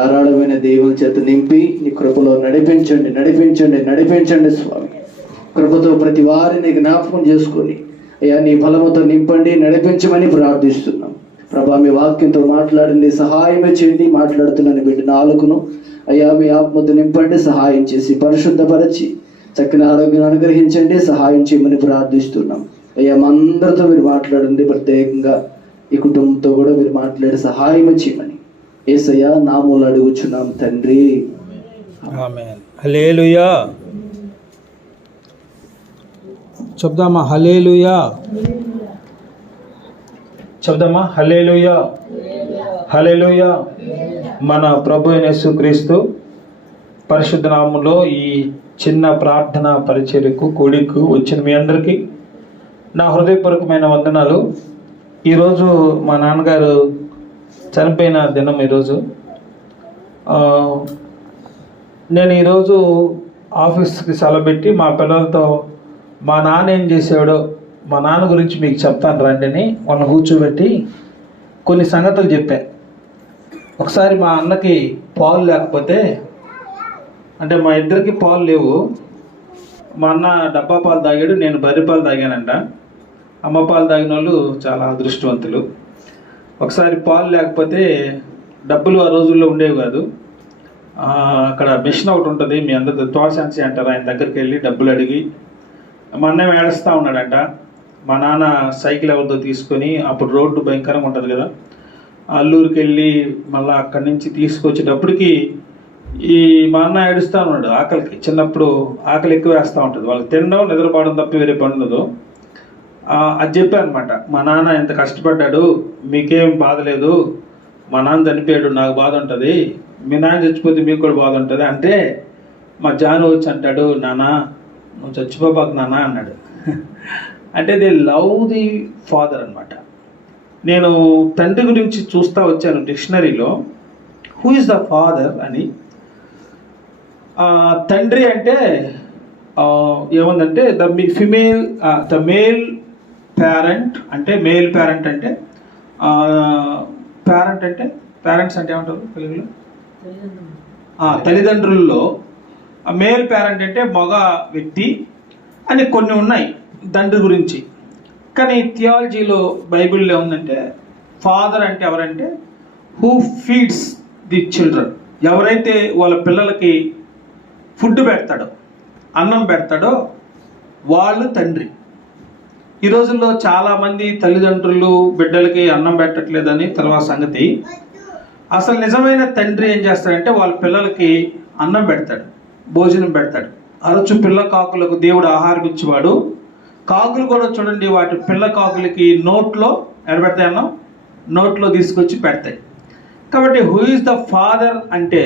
ధారాళమైన దేవుని చేత నింపి నీ కృపలో నడిపించండి నడిపించండి నడిపించండి స్వామి. కృపతో ప్రతి వారిని జ్ఞాపకం చేసుకొని అయ్యా నీ బలముతో నింపండి నడిపించమని ప్రార్థిస్తున్నాం. ప్రభా మీ వాక్యంతో మాట్లాడండి సహాయం చేయండి మాట్లాడుతున్నాను బిడ్డ నాలుగును. అయ్యా మీ ఆత్మతో నింపండి సహాయం చేసి పరిశుద్ధపరచి చక్కని ఆరోగ్యం అనుగ్రహించండి సహాయం చేయమని ప్రార్థిస్తున్నాం. అయ్యా మా అందరితో మీరు మాట్లాడండి ప్రత్యేకంగా ఈ కుటుంబంతో కూడా మీరు మాట్లాడి సహాయం చేయమని. ఏసయ్య నామూలు అడుగుచున్నాం తండ్రి. హలేలుయా చెప్దామా? హలేలుయా చెప్దామా? హలేలుయా హలేలుయా మన ప్రభు యేసుక్రీస్తు పరిశుద్ధ నామంలో ఈ చిన్న ప్రార్థన పరిచర్యకు కూడికు వచ్చిన మీ అందరికీ నా హృదయపూర్వకమైన వందనాలు. ఈరోజు మా నాన్నగారు చనిపోయిన దినం ఈరోజు. నేను ఈరోజు ఆఫీస్కి సెలబెట్టి మా పిల్లలతో మా నాన్న ఏం చేసాడో మా నాన్న గురించి మీకు చెప్తాను రండి అని వాళ్ళని కూర్చోబెట్టి కొన్ని సంగతులు చెప్పా. ఒకసారి మా అన్నకి పాలు లేకపోతే అంటే మా ఇద్దరికి పాలు లేవు. మా అన్న డబ్బా పాలు తాగాడు నేను బర్రె పాలు తాగానంట. అమ్మ పాలు తాగిన వాళ్ళు చాలా అదృష్టవంతులు. ఒకసారి పాలు లేకపోతే డబ్బులు ఆ రోజుల్లో ఉండేవి కాదు. అక్కడ మిషన్ ఒకటి ఉంటుంది మీ అందరితో తోసాన్సి అంటారు ఆయన దగ్గరికి వెళ్ళి డబ్బులు అడిగి మా అన్నయ్య ఏడుస్తూ ఉన్నాడంట. మా నాన్న సైకిల్ ఎవరితో తీసుకొని అప్పుడు రోడ్డు భయంకరంగా ఉంటుంది కదా. అల్లూరికి వెళ్ళి మళ్ళీ అక్కడి నుంచి తీసుకొచ్చేటప్పటికి ఈ మా అన్న ఏడుస్తూ ఉన్నాడు ఆకలికి. చిన్నప్పుడు ఆకలి ఎక్కువ వేస్తూ ఉంటుంది. వాళ్ళు తినడం నిద్రపోవడం తప్ప వేరే పని ఉండదు. అది చెప్పాను అనమాట మా నాన్న ఎంత కష్టపడ్డాడు మీకేం బాధ లేదు. మా నాన్న చనిపోయాడు నాకు బాధ ఉంటుంది. మీ నాన్న చచ్చిపోతే మీకు కూడా బాధ ఉంటుంది. అంటే మా జాను వచ్చి అంటాడు నాన్న నువ్వు చచ్చిపోబాకు నాన్న అన్నాడు. అంటే దే లవ్ ది ఫాదర్ అనమాట నేను తండ్రి గురించి చూస్తా వచ్చాను డిక్షనరీలో. Who is the father? అని. తండ్రి అంటే ఏముందంటే the me female the male parent అంటే మేల్ పేరెంట్ అంటే పేరెంట్ అంటే పేరెంట్స్ అంటే ఏమంటారు తెలుగులో? తల్లిదండ్రుల్లో మేల్ పేరెంట్ అంటే మగ వ్యక్తి అని కొన్ని ఉన్నాయి తండ్రి గురించి. కానీ థియాలజీలో బైబిల్లో ఏముందంటే ఫాదర్ అంటే ఎవరంటే హూ ఫీడ్స్ ది చిల్డ్రన్ ఎవరైతే వాళ్ళ పిల్లలకి ఫుడ్ పెడతాడో అన్నం పెడతాడో వాళ్ళు తండ్రి. ఈ రోజుల్లో చాలామంది తల్లిదండ్రులు బిడ్డలకి అన్నం పెట్టట్లేదని తర్వాత సంగతి. అసలు నిజమైన తండ్రి ఏం చేస్తాడంటే వాళ్ళ పిల్లలకి అన్నం పెడతాడు భోజనం పెడతాడు. అరచు పిల్ల కాకులకు దేవుడు ఆహారం ఇచ్చేవాడు. కాకులు కూడా చూడండి వాటి పిల్ల కాకులకి నోట్లో ఎడబెడతాయి అన్నం? నోట్లో తీసుకొచ్చి పెడతాయి. కాబట్టి హూ ఇస్ ద ఫాదర్ అంటే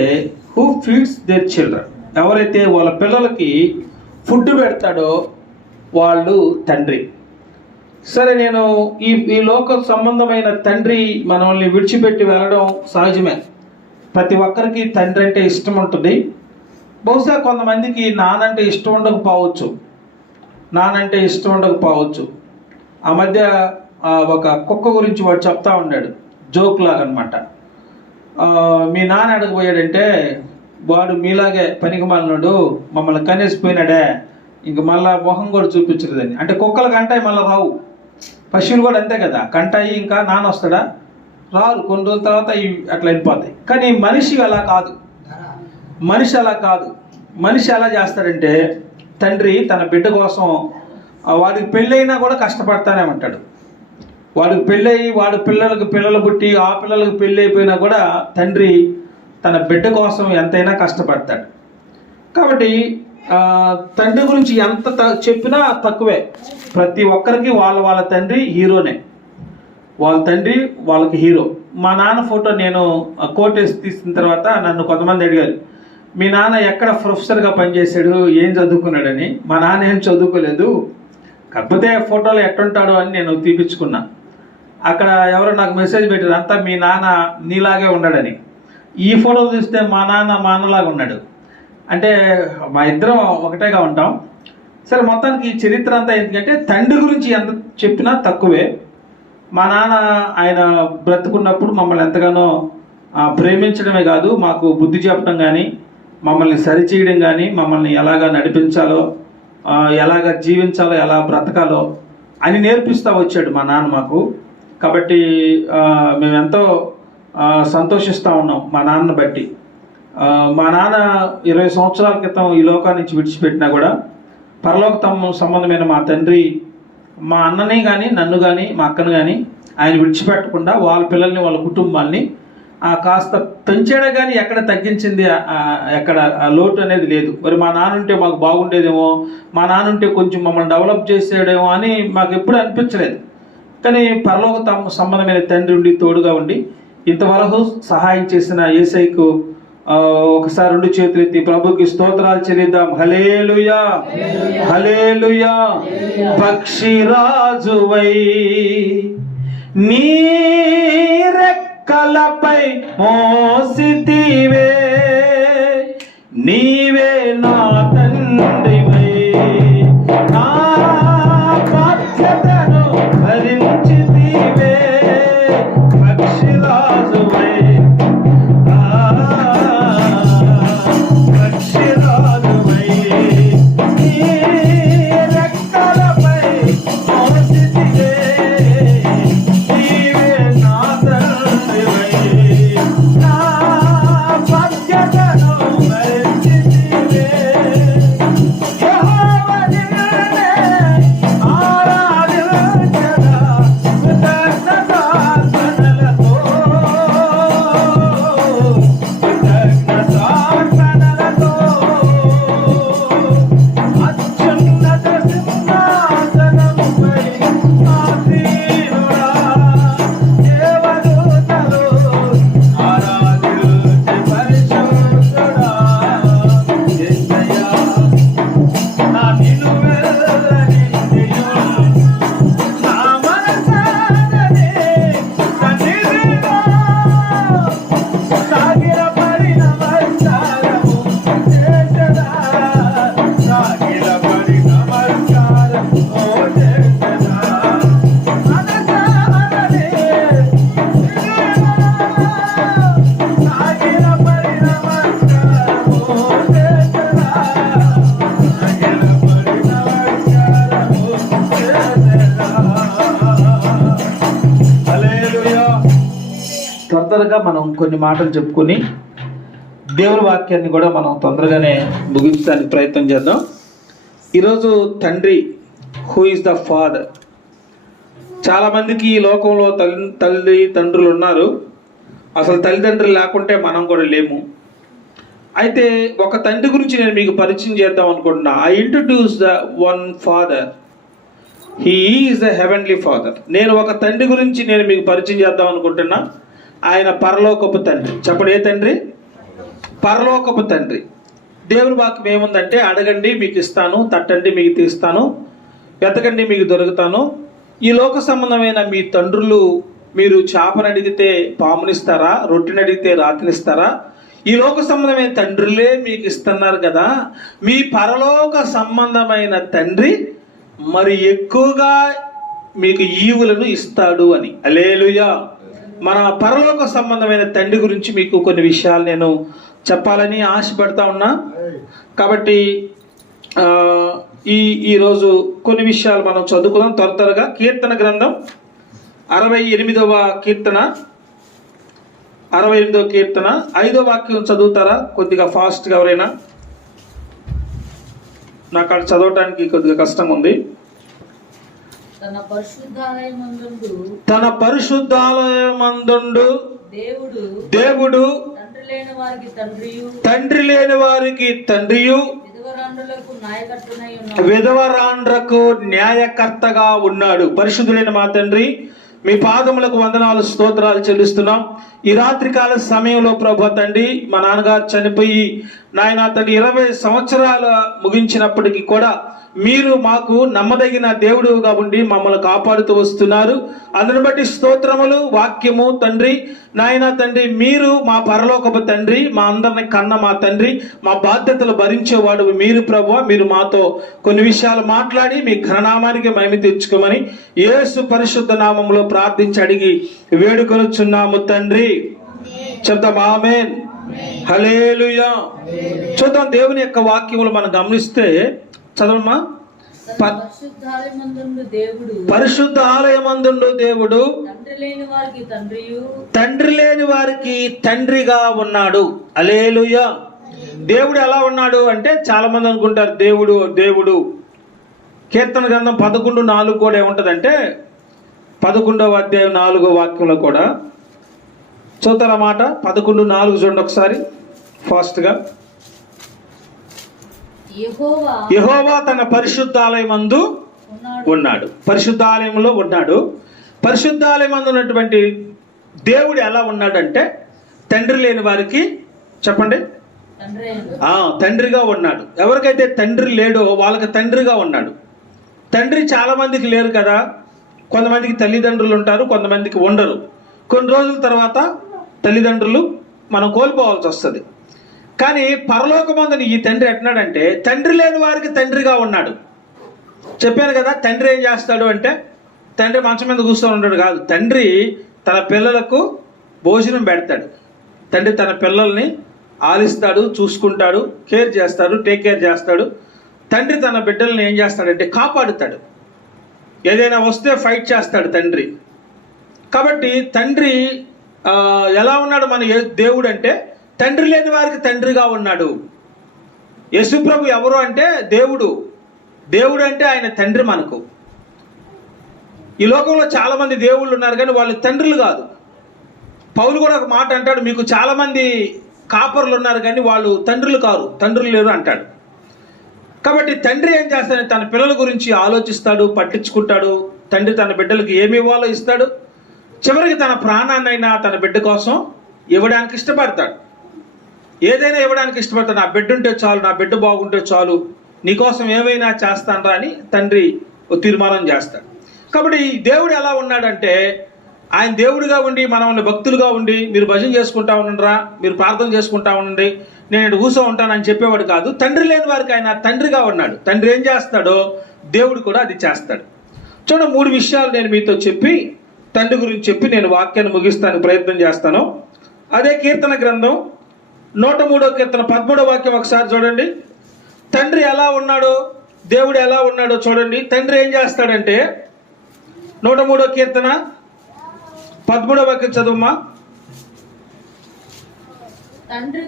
హూ ఫీడ్స్ దేర్ చిల్డ్రన్ ఎవరైతే వాళ్ళ పిల్లలకి ఫుడ్ పెడతాడో వాళ్ళు తండ్రి. సరే నేను ఈ ఈ లోక సంబంధమైన తండ్రి మనల్ని విడిచిపెట్టి వెళ్ళడం సహజమే. ప్రతి ఒక్కరికి తండ్రి అంటే ఇష్టం ఉంటుంది. బహుశా కొంతమందికి నానంటే ఇష్టం ఉండకపోవచ్చు. నానంటే ఇష్టం ఉండకపోవచ్చు. ఆ మధ్య ఒక కుక్క గురించి వాడు చెప్తా ఉన్నాడు. జోక్ లాగా అనమాట మీ నాన్న అడగబోయాడంటే వాడు మీలాగే పనికి మాలినాడు మమ్మల్ని కనేసిపోయినాడే ఇంక మళ్ళా మొహం కూడా చూపించలేదని. అంటే కుక్కలు కంటే మళ్ళీ రావు. పశువులు కూడా అంతే కదా. కంటాయి ఇంకా నాన్న వస్తాడా? రారు కొన్ని రోజుల తర్వాత ఇవి అట్లా వెళ్ళిపోతాయి. కానీ మనిషి అలా కాదు. మనిషి అలా కాదు. మనిషి ఎలా చేస్తాడంటే తండ్రి తన బిడ్డ కోసం వాడికి పెళ్ళైనా కూడా కష్టపడతానే ఉంటాడు. వాడికి పెళ్ళయి వాడి పిల్లలకు పిల్లలు పుట్టి ఆ పిల్లలకు పెళ్ళి అయిపోయినా కూడా తండ్రి తన బిడ్డ కోసం ఎంతైనా కష్టపడతాడు. కాబట్టి తండ్రి గురించి ఎంత త- చెప్పినా తక్కువే. ప్రతి ఒక్కరికి వాళ్ళ వాళ్ళ తండ్రి హీరోనే. వాళ్ళ తండ్రి వాళ్ళకి హీరో. మా నాన్న ఫోటో నేను ఆ కోట్ వేసి తీసిన తర్వాత నన్ను కొంతమంది అడిగారు మీ నాన్న ఎక్కడ ప్రొఫెసర్గా పనిచేశాడు? ఏం చదువుకున్నాడని? మా నాన్న ఏం చదువుకోలేదు. కాకపోతే ఫోటోలో ఎట్టుంటాడు అని నేను తీపించుకున్నా అక్కడ ఎవరో నాకు మెసేజ్ పెట్టారు అంతా మీ నాన్న నీలాగే ఉన్నాడని. ఈ ఫోటో చూస్తే మా నాన్న మా అన్నలాగా ఉన్నాడు. అంటే మా ఇద్దరం ఒకటేగా ఉంటాం. సరే మొత్తానికి ఈ చరిత్ర అంతా ఎందుకంటే తండ్రి గురించి ఎంత చెప్పినా తక్కువే. మా నాన్న ఆయన బ్రతుకున్నప్పుడు మమ్మల్ని ఎంతగానో ప్రేమించడమే కాదు మాకు బుద్ధి చెప్పడం కానీ మమ్మల్ని సరిచేయడం కానీ మమ్మల్ని ఎలాగ నడిపించాలో ఎలాగ జీవించాలో ఎలా బ్రతకాలో అని నేర్పిస్తూ వచ్చాడు మా నాన్న మాకు. కాబట్టి మేమెంతో మేము ఎంతో సంతోషిస్తూ ఉన్నాం మా నాన్నని బట్టి. మా నాన్న ఇరవై సంవత్సరాల క్రితం ఈ లోకాన్ని నుంచి విడిచిపెట్టినా కూడా పరలోక తమ్మ సంబంధమైన మా తండ్రి మా అన్నని కానీ నన్ను కానీ మా అక్కను కానీ ఆయన విడిచిపెట్టకుండా వాళ్ళ పిల్లల్ని వాళ్ళ కుటుంబాన్ని ఆ కాస్త పెంచాడే కానీ ఎక్కడ తగ్గించింది? ఎక్కడ లోటు అనేది లేదు. మరి మా నాన్న ఉంటే మాకు బాగుండేదేమో? మా నాన్న ఉంటే కొంచెం మమ్మల్ని డెవలప్ చేసేయడేమో అని మాకు ఎప్పుడు అనిపించలేదు. కానీ పరలోక తమ సంబంధమైన తండ్రి ఉండి తోడుగా ఉండి ఇంతవరకు సహాయం చేసిన ఏసైకు ఒకసారి రెండు చేతులు ఎత్తి ప్రభుకి స్తోత్రాలు చెల్లిద్దాం. హలేలుయా హలేలుయా పక్షిరాజువై నీ రెక్కలపై మోసితివే. నీవే నా తండ్రివై. నా బాధ్యతను భరించితివే. పక్షిరాజువై తొందరగా మనం కొన్ని మాటలు చెప్పుకొని దేవుని వాక్యాన్ని కూడా మనం తొందరగానే ముగించడానికి ప్రయత్నం చేద్దాం. ఈరోజు తండ్రి హూ ఇస్ ద ఫాదర్ చాలామందికి ఈ లోకంలో తల్లి తల్లి తండ్రులు ఉన్నారు. అసలు తల్లిదండ్రులు లేకుంటే మనం కూడా లేము. అయితే ఒక తండ్రి గురించి నేను మీకు పరిచయం చేద్దాం అనుకుంటున్నా. I introduce the one father he is the heavenly father నేను ఒక తండ్రి గురించి నేను మీకు పరిచయం చేద్దాం అనుకుంటున్నా. ఆయన పరలోకపు తండ్రి. చెప్పడు ఏ తండ్రి? పరలోకపు తండ్రి. దేవుని వాక్యం ఏముందంటే అడగండి మీకు ఇస్తాను తట్టండి మీకు తీస్తాను వెతకండి మీకు దొరుకుతాను. ఈ లోక సంబంధమైన మీ తండ్రులు మీరు చేపను అడిగితే పామునిస్తారా రొట్టెని అడిగితే రాతినిస్తారా? ఈ లోక సంబంధమైన తండ్రులే మీకు ఇస్తున్నారు కదా. మీ పరలోక సంబంధమైన తండ్రి మరి ఎక్కువగా మీకు ఈవులను ఇస్తాడు అని. అలేలుయా మన పరలోక సంబంధమైన తండ్రి గురించి మీకు కొన్ని విషయాలు నేను చెప్పాలని ఆశపడతా ఉన్నా. కాబట్టి ఈ ఈరోజు కొన్ని విషయాలు మనం చదువుకుందాం. త్వర త్వరగా కీర్తన గ్రంథం అరవై ఎనిమిదవ కీర్తన. అరవై ఎనిమిదవ కీర్తన. ఐదో వాక్యం చదువుతారా? కొద్దిగా ఫాస్ట్గా ఎవరైనా? నాకు అక్కడ చదవటానికి కొద్దిగా కష్టం ఉంది. తన పరిశుద్ధాలయమందు తన పరిశుద్ధాలయమందుండు. దేవుడు దేవుడు తండ్రి లేని వారికి తండ్రియు. తండ్రి లేని వారికి తండ్రియు విధవరాండ్రకు న్యాయకర్తగా ఉన్నాడు. పరిశుద్ధులైన మా తండ్రి మీ పాదములకు వందనాలు స్తోత్రాలు చెల్లిస్తున్నాం. ఈ రాత్రికాల సమయంలో ప్రభు తండ్రి మా నాన్నగారు చనిపోయి నాయన తండ్రి ఇరవై సంవత్సరాల ముగించినప్పటికీ కూడా మీరు మాకు నమ్మదగిన దేవుడుగా ఉండి మమ్మల్ని కాపాడుతూ వస్తున్నారు. అందుని బట్టి స్తోత్రములు వాక్యము తండ్రి. నాయన తండ్రి మీరు మా పరలోకపు తండ్రి మా అందరిని కన్న మా తండ్రి మా బాధ్యతలు భరించేవాడు మీరు ప్రభు మీరు మాతో కొన్ని విషయాలు మాట్లాడి మీ ఘననామానికి మహిమ తెచ్చుకోమని యేసు పరిశుద్ధ నామంలో ప్రార్థించి అడిగి వేడుకొనుచున్నాము తండ్రి. చెప్తాం ఆమెన్. హలేలుయా చూద్దాం దేవుని యొక్క వాక్యములు మనం గమనిస్తే చదవమ్మా. పరిశుద్ధ ఆలయమందుండు దేవుడు. తండ్రి లేని వారికి తండ్రియు. తండ్రి లేని వారికి తండ్రిగా ఉన్నాడు. అలేలుయా దేవుడు ఎలా ఉన్నాడు అంటే చాలా మంది అనుకుంటారు దేవుడు దేవుడు. కీర్తన గ్రంథం పదకొండు నాలుగు కూడా ఏముంటదంటే పదకొండవ అధ్యాయం నాలుగో వాక్యంలో కూడా. చూతారా మాట. పదకొండు నాలుగు చూడండి ఒకసారి ఫాస్ట్గా. యెహోవా తన పరిశుద్ధాలయమందు ఉన్నాడు. ఉన్నాడు. పరిశుద్ధాలయంలో ఉన్నాడు. పరిశుద్ధాలయమందు ఉన్నటువంటి దేవుడు ఎలా ఉన్నాడంటే తండ్రి లేని వారికి చెప్పండి. తండ్రిగా ఉన్నాడు. ఎవరికైతే తండ్రి లేడో వాళ్ళకి తండ్రిగా ఉన్నాడు. తండ్రి చాలా మందికి లేరు కదా. కొంతమందికి తల్లిదండ్రులు ఉంటారు కొంతమందికి ఉండరు. కొన్ని రోజుల తర్వాత తల్లిదండ్రులు మనం కోల్పోవాల్సి వస్తుంది. కానీ పరలోకమందుని ఈ తండ్రి ఎట్నాడంటే తండ్రి లేని వారికి తండ్రిగా ఉన్నాడు. చెప్పాను కదా తండ్రి ఏం చేస్తాడు అంటే తండ్రి మంచం మీద కూర్చొని ఉంటాడు కాదు. తండ్రి తన పిల్లలకు భోజనం పెడతాడు. తండ్రి తన పిల్లల్ని ఆలిస్తాడు చూసుకుంటాడు కేర్ చేస్తాడు టేక్ కేర్ చేస్తాడు. తండ్రి తన బిడ్డల్ని ఏం చేస్తాడంటే కాపాడుతాడు. ఏదైనా వస్తే ఫైట్ చేస్తాడు తండ్రి. కాబట్టి తండ్రి ఎలా ఉన్నాడు మన ఏ- దేవుడు అంటే తండ్రి లేని వారికి తండ్రిగా ఉన్నాడు. యశుప్రభు ఎవరు అంటే దేవుడు. దేవుడు అంటే ఆయన తండ్రి మనకు. ఈ లోకంలో చాలా మంది దేవుళ్ళు ఉన్నారు కానీ వాళ్ళు తండ్రులు కాదు. పౌలు కూడా ఒక మాట అంటాడు మీకు చాలా మంది కాపర్లు ఉన్నారు కానీ వాళ్ళు తండ్రులు కారు తండ్రులు లేరు అంటాడు. కాబట్టి తండ్రి ఏం చేస్తాడు? తన పిల్లల గురించి ఆలోచిస్తాడు పట్టించుకుంటాడు. తండ్రి తన బిడ్డలకు ఏమి ఇవ్వాలో ఇస్తాడు. చివరికి తన ప్రాణాన్నైనా తన బిడ్డ కోసం ఇవ్వడానికి ఇష్టపడతాడు. ఏదైనా ఇవ్వడానికి ఇష్టపడతాడు నా బిడ్డ ఉంటే చాలు నా బిడ్డ బాగుంటే చాలు నీకోసం ఏమైనా చేస్తానరా అని తండ్రి తీర్మానం చేస్తాడు. కాబట్టి దేవుడు ఎలా ఉన్నాడంటే ఆయన దేవుడిగా ఉండి మనం భక్తులుగా ఉండి మీరు భజన చేసుకుంటా ఉండండిరా మీరు ప్రార్థన చేసుకుంటా ఉండండి నేను ఇక్కడ కూర్చో ఉంటానని చెప్పేవాడు కాదు తండ్రి లేని వారికి ఆయన తండ్రిగా ఉన్నాడు. తండ్రి ఏం చేస్తాడో దేవుడు కూడా అది చేస్తాడు. చూడండి మూడు విషయాలు నేను మీతో చెప్పి తండ్రి గురించి చెప్పి నేను వాక్యాన్ని ముగిస్తానికి ప్రయత్నం చేస్తాను. అదే కీర్తన గ్రంథం నూట మూడో కీర్తన పదమూడో వాక్యం ఒకసారి చూడండి. తండ్రి ఎలా ఉన్నాడో దేవుడు ఎలా ఉన్నాడో చూడండి. తండ్రి ఏం చేస్తాడంటే నూట మూడో కీర్తన పదమూడో వాక్యం చదువుమా? తండ్రి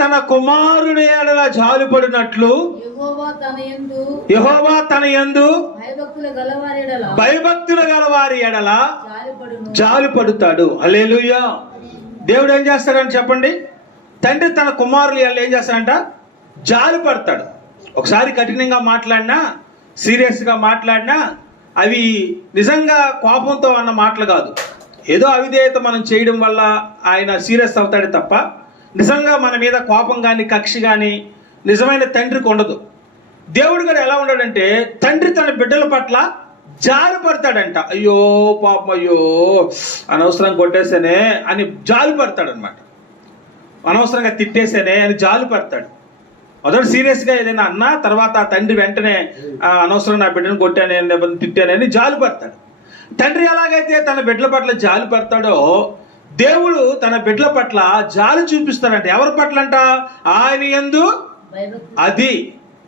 తన కుమారుని ఎడల జాలిపడినట్లు యెహోవా తన యందు యహోవా తన యందు భయభక్తుల గలవారి ఎడల భయభక్తులు గల వారి ఎడల జాలిపడును. జాలి పడుతాడు అలేలుయ్యా దేవుడు ఏం చేస్తాడని చెప్పండి? తండ్రి తన కుమారులు వాళ్ళు ఏం చేస్తాడంట? జాలి పడతాడు. ఒకసారి కఠినంగా మాట్లాడినా సీరియస్గా మాట్లాడినా అవి నిజంగా కోపంతో అన్న మాటలు కాదు. ఏదో అవిధేయత మనం చేయడం వల్ల ఆయన సీరియస్ అవుతాడే తప్ప నిజంగా మన మీద కోపం కానీ కక్ష కానీ నిజమైన తండ్రికి ఉండదు. దేవుడు గారు ఎలా ఉన్నాడంటే తండ్రి తన బిడ్డల పట్ల జాలి పడతాడంట అయ్యో పాపం అయ్యో అనవసరం కొట్టేసానే అని జాలి పడతాడనమాట అనవసరంగా తిట్టేసానే అని జాలి పడతాడు మొదట సీరియస్గా ఏదైనా అన్నా తర్వాత ఆ తండ్రి వెంటనే "ఆ, అనవసరం నా బిడ్డను కొట్టానే లేకపోతే అని జాలి పడతాడు తండ్రి ఎలాగైతే తన బిడ్డల పట్ల జాలి పడతాడో దేవుడు తన బిడ్డల పట్ల జాలి చూపిస్తాడంట. ఎవరి పట్ల అంట ఆయన ఎందు అది.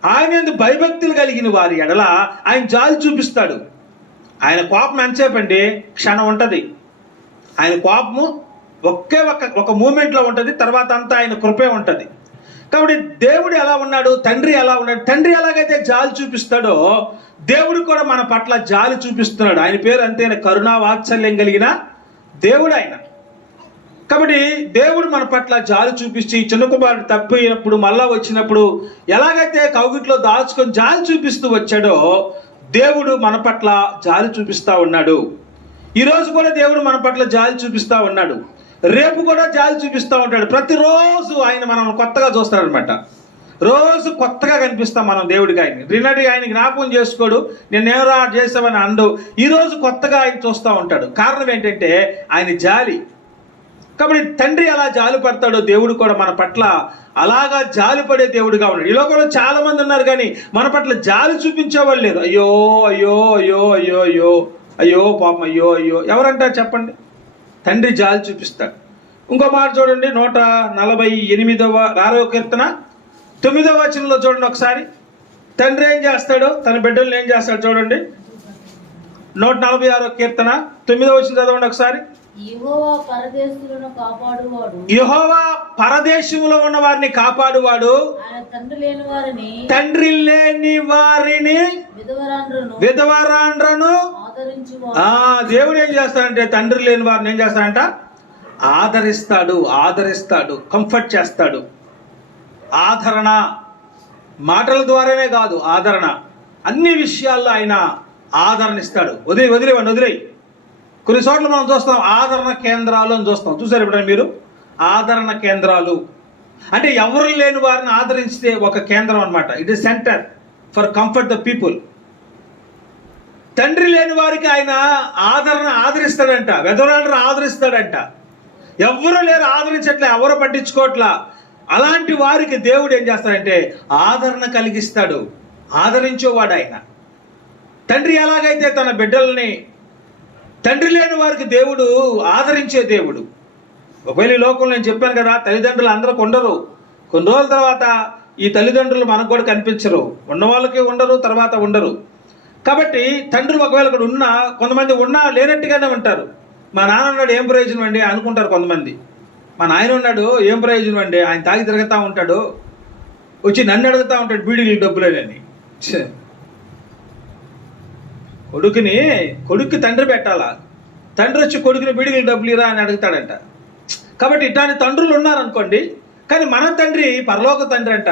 ఆయన ఎందు భయభక్తులు కలిగిన వారి ఎడల ఆయన జాలి చూపిస్తాడు. ఆయన కోపం ఎంతసేపండి క్షణం ఉంటుంది. ఆయన కోపము ఒకే ఒక ఒక మూమెంట్లో ఉంటుంది తర్వాత అంతా ఆయన కృపే ఉంటుంది. కాబట్టి దేవుడు ఎలా ఉన్నాడు? తండ్రి ఎలా ఉన్నాడు? తండ్రి ఎలాగైతే జాలి చూపిస్తాడో దేవుడు కూడా మన పట్ల జాలి చూపిస్తున్నాడు. ఆయన పేరు అంతేనా? కరుణా వాత్సల్యం కలిగిన దేవుడు ఆయన. కాబట్టి దేవుడు మన పట్ల జాలి చూపించి చిన్న కుమారుడు తప్పినప్పుడు మళ్ళా వచ్చినప్పుడు ఎలాగైతే కౌగిట్లో దాచుకొని జాలి చూపిస్తూ వచ్చాడో దేవుడు మన పట్ల జాలి చూపిస్తూ ఉన్నాడు. ఈరోజు కూడా దేవుడు మన పట్ల జాలి చూపిస్తూ ఉన్నాడు. రేపు కూడా జాలి చూపిస్తూ ఉంటాడు. ప్రతిరోజు ఆయన మనం కొత్తగా చూస్తాడనమాట రోజు కొత్తగా కనిపిస్తాం మనం దేవుడికి ఆయన నిన్నటి ఆయన జ్ఞాపకం చేసుకోడు. నేనేమరా చేసామని అండు. ఈరోజు కొత్తగా ఆయన చూస్తూ ఉంటాడు. కారణం ఏంటంటే ఆయన జాలి. కాబట్టి తండ్రి అలా జాలిపడతాడో దేవుడు కూడా మన పట్ల అలాగా జాలుపడే దేవుడుగా ఉన్నాడు. ఈ లోకంలో చాలా మంది ఉన్నారు కానీ మన పట్ల జాలి చూపించేవాళ్ళు లేరు అయ్యో అయ్యో అయ్యో అయ్యో అయ్యో అయ్యో పాపం అయ్యో అయ్యో. ఎవరంటారు చెప్పండి? తండ్రి జాలి చూపిస్తాడు. ఇంకో మాట చూడండి నూట నలభై ఎనిమిదవ ఆరవ కీర్తన. తొమ్మిదవ వచనంలో చూడండి ఒకసారి. తండ్రి ఏం చేస్తాడు? తన బిడ్డల్ని ఏం చేస్తాడు చూడండి. నూట నలభై ఆరో కీర్తన. తొమ్మిదవ వచనం చదవండి ఒకసారి. యెహోవా పరదేశంలో ఉన్న వారిని కాపాడువాడు. తండ్రి లేని వారిని విధవరాండ్రను దేవుడు ఏం చేస్తాడంటే తండ్రి లేని వారిని ఏం చేస్తాడంట? ఆదరిస్తాడు ఆదరిస్తాడు కంఫర్ట్ చేస్తాడు. ఆదరణ మాటల ద్వారానే కాదు ఆదరణ. అన్ని విషయాల్లో ఆయన ఆదరణ ఇస్తాడు. వదిలి వదిలేవండి వదిలేయి. కొన్ని చోట్ల మనం చూస్తాం ఆదరణ కేంద్రాలు అని చూస్తాం. చూసారు ఎప్పుడైనా మీరు? ఆదరణ కేంద్రాలు. అంటే ఎవరు లేని వారిని ఆదరించితే ఒక కేంద్రం అన్నమాట. It is centre for comfort the people తండ్రి లేని వారికి ఆయన ఆదరణ ఆదరిస్తాడంట. వెదరాలను ఆదరిస్తాడంట. ఎవరు లేరు ఆదరించట్లే ఎవరు పట్టించుకోవట్లా అలాంటి వారికి దేవుడు ఏం చేస్తాడంటే ఆదరణ కలిగిస్తాడు. ఆదరించేవాడు ఆయన. తండ్రి ఎలాగైతే తన బిడ్డల్ని తండ్రి లేని వారికి దేవుడు ఆదరించే దేవుడు. ఒకవేళ ఈ లోకంలో నేను చెప్పాను కదా తల్లిదండ్రులు అందరికి ఉండరు కొన్ని రోజుల తర్వాత ఈ తల్లిదండ్రులు మనకు కూడా కనిపించరు. ఉన్న వాళ్ళకి ఉండరు తర్వాత ఉండరు. కాబట్టి తండ్రులు ఒకవేళ ఇక్కడ ఉన్నా కొంతమంది ఉన్నా లేనట్టుగానే ఉంటారు. మా నాన్న ఉన్నాడు ఏం ప్రయోజనం అండి అనుకుంటారు కొంతమంది. మా నాయన ఉన్నాడు ఏం ప్రయోజనం అండి? ఆయన తాగి తిరుగుతూ ఉంటాడు. వచ్చి నన్ను అడుగుతూ ఉంటాడు బీడీలు డబ్బులేనని. కొడుకుని కొడుక్కి తండ్రి పెట్టాలా? తండ్రి వచ్చి కొడుకుని బీడీలు డబ్బులు ఇరా అని అడుగుతాడంట. కాబట్టి ఇట్లాంటి తండ్రులు ఉన్నారనుకోండి కానీ మన తండ్రి పరలోక తండ్రి అంట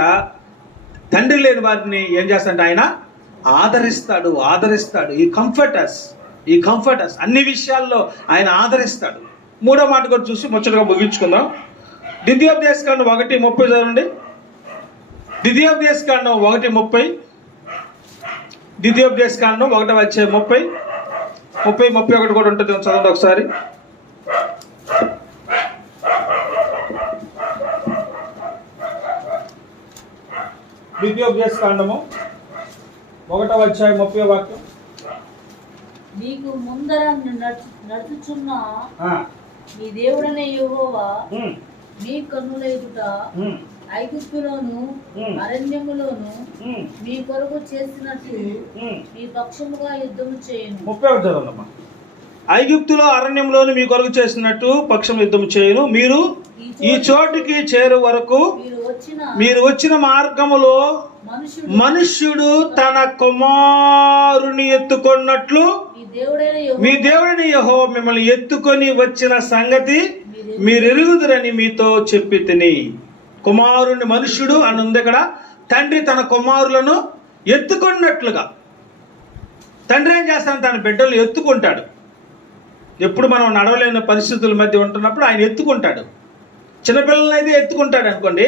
తండ్రి లేని వారిని ఏం చేస్తాడంటే ఆయన? ఆదరిస్తాడు ఆదరిస్తాడు. ఈ కంఫర్టర్స్ ఈ కంఫర్టర్స్ అన్ని విషయాల్లో ఆయన ఆదరిస్తాడు. మూడో మాట కూడా చూసి ముచ్చటగా ముగించుకుందాం. ద్వితీయోపదేశకాండం ఒకటి ముప్పై చదవండి. ద్వితీయోపదేశకాండం ఒకటి ముప్పై. ద్వితీయోపదేశకాండం ఒకటో వచ్చే ముప్పై ముప్పై ముప్పై ఒకటి కూడా ఉంటుంది. చదవండి ఒకసారి. ద్వితీయోపదేశకాండము ఒకటో వచ్చాయి ముప్పై వాక్యం. నీకు ముందర నడుచు నడుచుచున్న నీ దేవుడనే యెహోవా. ఉమ్, నీ కన్నుల ఎదుట ఐగుప్తులోను. అరణ్యములోను మీ కొరకు చేసినట్లు. మీ పక్షముగా యుద్ధము చేయను. ముప్పై ఐగుప్తులో అరణ్యంలోని మీ కొరకు చేసినట్టు పక్షం యుద్ధం చేయను. మీరు ఈ చోటుకి చేరు వరకు మీరు వచ్చిన మీరు వచ్చిన మార్గములో మనుష్యుడు తన కుమారుని ఎత్తుకున్నట్లు మీ దేవుడిని యహో మిమ్మల్ని ఎత్తుకొని వచ్చిన సంగతి మీరు ఎరుగుదురని మీతో చెప్పి తిని. కుమారుని మనుష్యుడు అని ఉంది ఇక్కడ. తండ్రి తన కుమారులను ఎత్తుకున్నట్లుగా. తండ్రి ఏం చేస్తాను తన బిడ్డలు ఎత్తుకుంటాడు. ఎప్పుడు మనం నడవలేని పరిస్థితుల మధ్య ఉంటున్నప్పుడు ఆయన ఎత్తుకుంటాడు. చిన్నపిల్లల్ని అయితే ఎత్తుకుంటాడు అనుకోండి.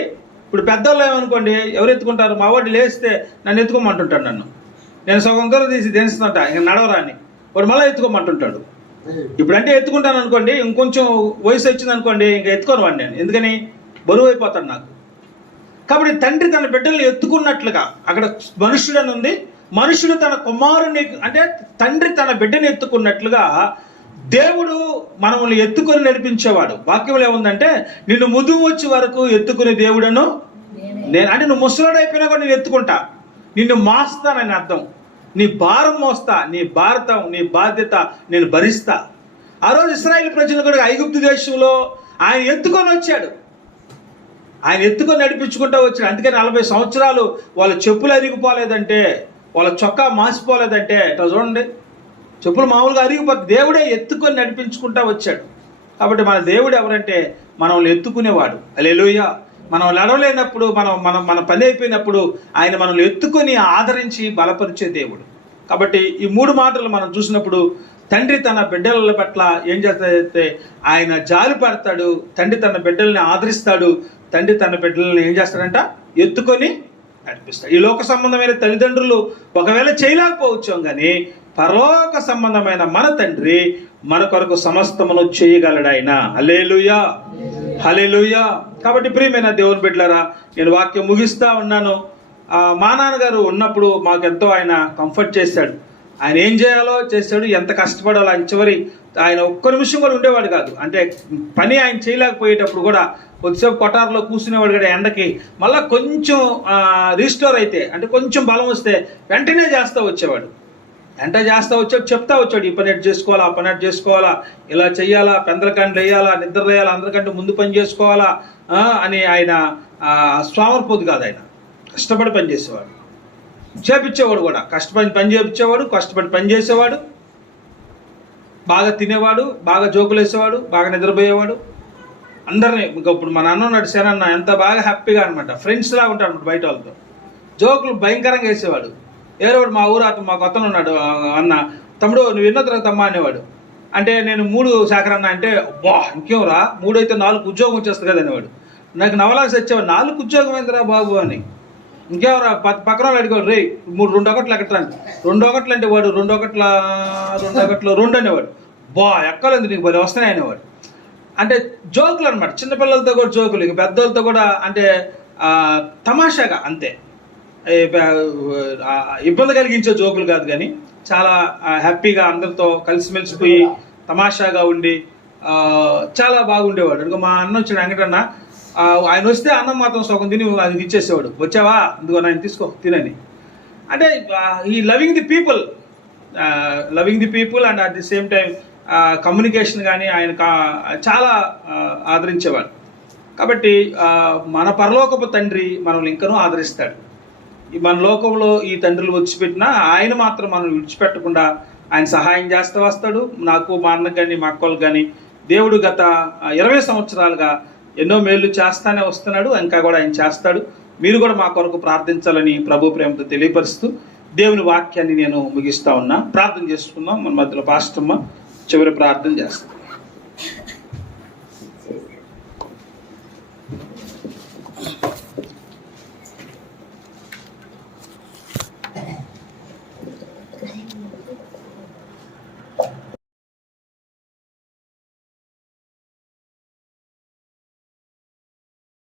ఇప్పుడు పెద్దవాళ్ళు ఏమనుకోండి? ఎవరు ఎత్తుకుంటారు? మా వాడు లేస్తే నన్ను ఎత్తుకోమంటుంటాడు నన్ను. నేను సగం దూరం తీసి దించుతుంట ఇంక నడవరాని. వాడు మళ్ళీ ఎత్తుకోమంటుంటాడు. ఇప్పుడంటే ఎత్తుకుంటాను అనుకోండి. ఇంకొంచెం వయసు వచ్చింది అనుకోండి ఇంకా ఎత్తుకోను వాడిని నేను. ఎందుకని? బరువు అయిపోతాడు నాకు. కాబట్టి తండ్రి తన బిడ్డల్ని ఎత్తుకున్నట్లుగా అక్కడ మనుష్యుడు అని ఉంది మనుషుడు తన కుమారుని అంటే తండ్రి తన బిడ్డని ఎత్తుకున్నట్లుగా దేవుడు మనల్ని ఎత్తుకొని నడిపించేవాడు. వాక్యంలో ఏముందంటే నిన్ను ముదువు వచ్చే వరకు ఎత్తుకునే దేవుడను నేనే. నేను. అంటే నువ్వు ముసలాడు అయిపోయినా కూడా నేను ఎత్తుకుంటా. నిన్ను మోస్తానని అర్థం. నీ భారం మోస్తా నీ భారతం నీ బాధ్యత నేను భరిస్తా. ఆ రోజు ఇస్రాయేల్ ప్రజలు కూడా ఐగుప్తు దేశంలో ఆయన ఎత్తుకొని వచ్చాడు. ఆయన ఎత్తుకొని నడిపించుకుంటూ వచ్చాడు అందుకే నలభై సంవత్సరాలు వాళ్ళ చెప్పులు అరిగిపోలేదంటే వాళ్ళ చొక్కా మాసిపోలేదంటే ఇట్లా చూడండి. చెప్పులు మామూలుగా అరిగిపోతే దేవుడే ఎత్తుకొని నడిపించుకుంటా వచ్చాడు. కాబట్టి మన దేవుడు ఎవరంటే మనల్ని ఎత్తుకునేవాడు. అలెలుయ్య మనం నడవలేనప్పుడు మనం మనం మన పని అయిపోయినప్పుడు ఆయన మనల్ని ఎత్తుకొని ఆదరించి బలపరిచే దేవుడు. కాబట్టి ఈ మూడు మాటలు మనం చూసినప్పుడు తండ్రి తన బిడ్డల పట్ల ఏం చేస్తాడంటే ఆయన జాలి పడతాడు తండ్రి తన బిడ్డల్ని ఆదరిస్తాడు తండ్రి తన బిడ్డల్ని ఏం చేస్తాడంట? ఎత్తుకొని నడిపిస్తాడు. ఈ లోక సంబంధమైన తల్లిదండ్రులు ఒకవేళ చేయలేకపోవచ్చాం కానీ పరలోక సంబంధమైన మన తండ్రి మన కొరకు సమస్తమును చేయగలడు ఆయన హలేలుయా హలేలుయా కాబట్టి ప్రియమైన దేవుని బిడ్డలారా నేను వాక్యం ముగిస్తా ఉన్నాను. మా నాన్నగారు ఉన్నప్పుడు మాకెంతో ఆయన కంఫర్ట్ చేశాడు. ఆయన ఏం చేయాలో చేశాడు ఎంత కష్టపడాలో ఆయన చివరి ఆయన ఒక్క నిమిషం కూడా ఉండేవాడు కాదు. అంటే పని ఆయన చేయలేకపోయేటప్పుడు కూడా కొద్దిసేపు కొటారులో కూర్చునేవాడు కూడా ఎండకి. మళ్ళీ కొంచెం రీస్టోర్ అయితే అంటే కొంచెం బలం వస్తే వెంటనే చేస్తూ వచ్చేవాడు. వెంట చేస్తా వచ్చాడు చెప్తా వచ్చాడు ఈ పని చేసుకోవాలా ఆ పని చేసుకోవాలా ఇలా చేయాలా పెందలకండ్లు వేయాలా నిద్ర వేయాలా అందరికంటే ముందు పని చేసుకోవాలా అని ఆయన స్వామర్పోదు కాదు ఆయన. కష్టపడి పని చేసేవాడు. చేపించేవాడు కూడా. కష్టపడి పని చేపించేవాడు కష్టపడి పని చేసేవాడు. బాగా తినేవాడు బాగా జోకులు వేసేవాడు బాగా నిద్రపోయేవాడు. అందరినీ ఇంకా ఇప్పుడు మా నాన్న ఉన్నాడు సేనన్న ఎంత బాగా హ్యాపీగా అనమాట ఫ్రెండ్స్ లాగా ఉంటాడు అనమాట బయట వాళ్ళతో. జోకులు భయంకరంగా వేసేవాడు. ఏరోడు మా ఊరు అతను మా కొత్తలో ఉన్నాడు అన్న తమ్ముడు నువ్వు ఎన్నో తరగతి అమ్మా అనేవాడు. అంటే నేను మూడు శాఖరన్న అంటే బా ఇంకేం రా? మూడైతే నాలుగు ఉద్యోగం వచ్చేస్తుంది కదా అనేవాడు. నాకు నవలాసి వచ్చేవాడు నాలుగు ఉద్యోగం ఏందిరా బాబు అని. ఇంకెవరా? పక్కన వాళ్ళు అడిగేవాడు రే మూడు రెండు ఒకట్లు ఎక్కట్రాండి రెండు? ఒకట్లు అంటే వాడు రెండు ఒకట్ల రెండు ఒకట్లు రెండు అనేవాడు. బా ఎక్కలేదు నీకు? బలి వస్తున్నాయి అనేవాడు. అంటే జోకులు అనమాట చిన్నపిల్లలతో కూడా జోకులు ఇక పెద్దోళ్ళతో కూడా అంటే ఆ, తమాషాగా అంతే. ఇబ్బంది కలిగించే జోకులు కాదు కానీ చాలా హ్యాపీగా అందరితో కలిసిమెలిసిపోయి తమాషాగా ఉండి చాలా బాగుండేవాడు. ఇంకా మా అన్న వచ్చాడు వెంకటన్న ఆయన వస్తే అన్నం మాత్రం సగం తిని అది ఇచ్చేసేవాడు. వచ్చావా? ఇందుకో ఆయన తీసుకో తినని అంటే ఈ loving the people loving the people and at the same time communication కానీ ఆయన చాలా ఆదరించేవాడు. కాబట్టి మన పరలోకపు తండ్రి మనల్ని ఇంకనూ ఆదరిస్తాడు. ఈ మన లోకంలో ఈ తండ్రులు వచ్చిపెట్టినా ఆయన మాత్రం మనం విడిచిపెట్టకుండా ఆయన సహాయం చేస్తూ వస్తాడు. నాకు మా అన్నకు కానీ మా అక్కలకు కానీ దేవుడు గత ఇరవై సంవత్సరాలుగా ఎన్నో మేళ్ళు చేస్తానే వస్తున్నాడు ఇంకా కూడా ఆయన చేస్తాడు. మీరు కూడా మా కొరకు ప్రార్థించాలని ప్రభు ప్రేమతో తెలియపరుస్తూ దేవుని వాక్యాన్ని నేను ముగిస్తా ఉన్నా. ప్రార్థన చేసుకుందాం. మన మధ్యలో పాస్టమ్మ చివరి ప్రార్థన చేస్తాం.